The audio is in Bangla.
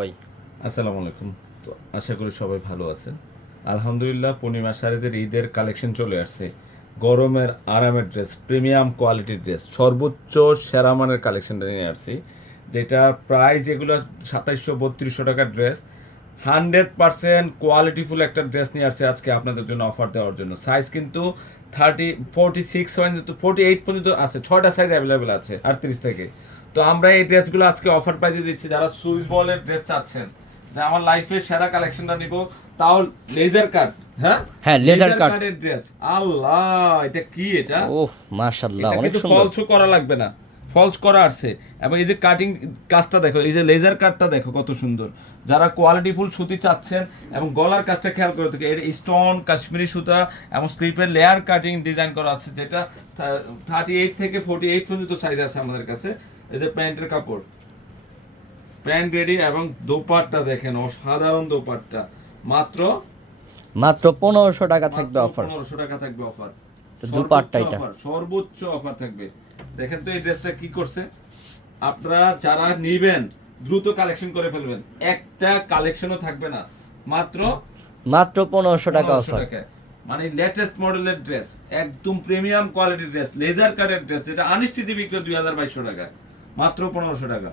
ওই আসসালামু আলাইকুম। তো আশা করি সবাই ভালো আছেন। আলহামদুলিল্লাহ, পূর্ণিমা শাড়িজের ঈদের কালেকশন চলে আসছে। গরমের আরামের ড্রেস, প্রিমিয়াম কোয়ালিটির ড্রেস, সর্বোচ্চ সেরা মানের কালেকশনটা নিয়ে আসছি, যেটা প্রাইস এগুলো 2700-3200 টাকার ড্রেস। 100% কোয়ালিটিফুল একটা ড্রেস নিয়ে আসছে আজকে আপনাদের জন্য অফার দেওয়ার জন্য। সাইজ কিন্তু 46 পর্যন্ত, 48 পর্যন্ত আছে, 6টা সাইজ অ্যাভেলেবেল আছে 38 থেকে। তো আমরা এই ড্রেসগুলো আজকে অফার প্রাইসে দিচ্ছি। যারা সুইস বলের ড্রেস চাচ্ছেন যে আমার লাইফের সেরা কালেকশনটা নিব, তাও লেজার কাট, হ্যাঁ হ্যাঁ, লেজার কাট। কাটের ড্রেস। আল্লাহ, এটা কি? এটা ওহ মাশাআল্লাহ, এটা অনেক কিন্তু সুন্দর। ফলসও করা লাগবে না, ফলস করা আসছে। এবং এই যে কাটিং কাজটা দেখো, এই যে লেজার কাটটা দেখো কত সুন্দর। যারা কোয়ালিটিফুল সুতি চাচ্ছেন এবং গলার কাজটা খেয়াল করে থাকে, এর স্টোন কাশ্মীরি সুতা এবং স্লিপের লেয়ার কাটিং ডিজাইন করা আছে, যেটা 38 থেকে 48 পর্যন্ত সাইজ আছে আমাদের কাছে। এই যে প্যান্টের কাপড়, প্যান্ট রেডি, এবং দোপাট্টা দেখেন, অসাধারণ দোপাট্টা। মাত্র মাত্র 1500 টাকা থাকবে অফার। 1500 টাকা থাকবে অফার। দুপাট্টা এটা সর্বোচ্চ অফার থাকবে। দেখেন তো এই ড্রেসটা কি করছে। আপনারা যারা নিবেন দ্রুত কালেকশন করে ফেলবেন, একটা কালেকশনও থাকবে না। মাত্র মাত্র 1500 টাকা 1500 অফার। টাকায়, মানে লেটেস্ট মডেলের ড্রেস, একদম প্রিমিয়াম কোয়ালিটির ড্রেস, লেজার কাটের ড্রেস, যেটা আনস্টিচে বিক্রি 2200 টাকা, মাত্র 1500 টাকা।